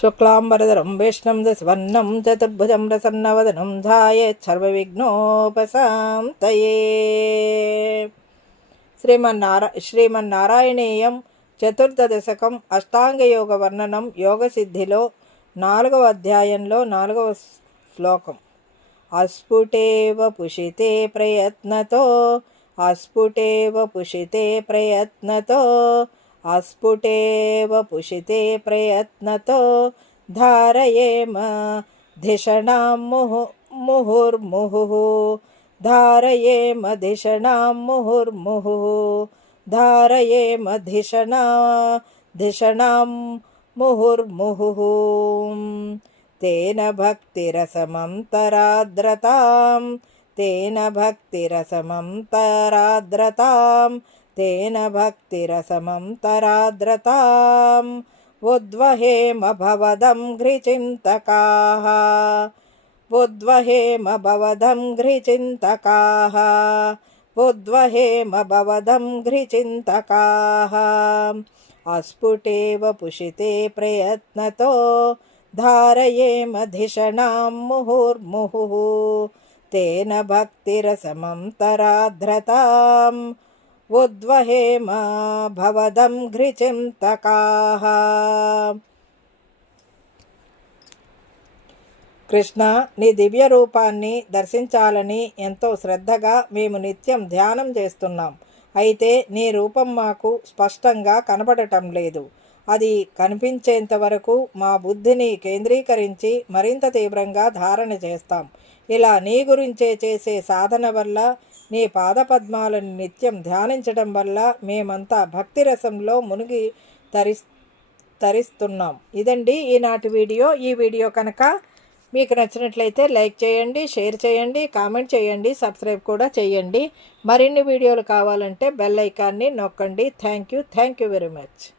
शुक्लांबरधरं विष्णुं दशवर्णं चतुर्भुजं प्रसन्नवदनं ध्यायेत् सर्वविघ्नोपशान्तये। శ్రీమన్నారాయణీయం చతుర్దశకం అష్టాంగయోగ వర్ణనం యోగసిద్ధిలో 4వ అధ్యాయంలో 4వ శ్లోకం. అస్ఫుటేవ పుషితే ప్రయత్నతో అస్ఫుటేవ పుషితే ప్రయత్నతో అస్ఫుటేవ పుషితే ప్రయత్నతో ధారయేమ ధిషణాం ముహుర్ముహుః ధారయేమ ధిషణాం ముహుర్ముహుః ధారయేమ ధిషణాం ముహుర్ముహుః తేన భక్తిరసమంతరాద్రతాం తేన భక్తిరసమంతరాద్రతాం తేన భక్తిరసమంతరాద్రతాం ఉద్వహేమ భవదం ఘ్రిచింతకాః ఉద్వహేమ భవదం ఘ్రిచింతకాః ఉద్వహేమ భవదం ఘ్రిచింతకాః అస్ఫుటేవ పుషితే ప్రయత్నతో ధారయేమ ధిషణాం ముహుర్ముహుః తేన భక్తిరసమంతరాద్రతాం ఉద్వహేమ భవదం ఘ్రిచింతకాః. కృష్ణ, నీ దివ్య రూపాన్ని దర్శించాలని ఎంతో శ్రద్ధగా మేము నిత్యం ధ్యానం చేస్తున్నాం. అయితే నీ రూపం మాకు స్పష్టంగా కనపడటం లేదు. అది కనిపించేంత వరకు మా బుద్ధిని కేంద్రీకరించి మరింత తీవ్రంగా ధారణ చేస్తాం. ఇలా నీ గురించే చేసే సాధన వల్ల, నీ పాదపద్మాలను నిత్యం ధ్యానించడం వల్ల మేమంతా భక్తిరసంలో మునిగి తరిస్తున్నాం. ఇదండి ఈనాటి వీడియో. ఈ వీడియో కనుక మీకు నచ్చినట్లయితే లైక్ చేయండి, షేర్ చేయండి, కామెంట్ చేయండి, సబ్స్క్రైబ్ కూడా చేయండి. మరిన్ని వీడియోలు కావాలంటే బెల్ ఐకాన్ని నొక్కండి. Thank you very much.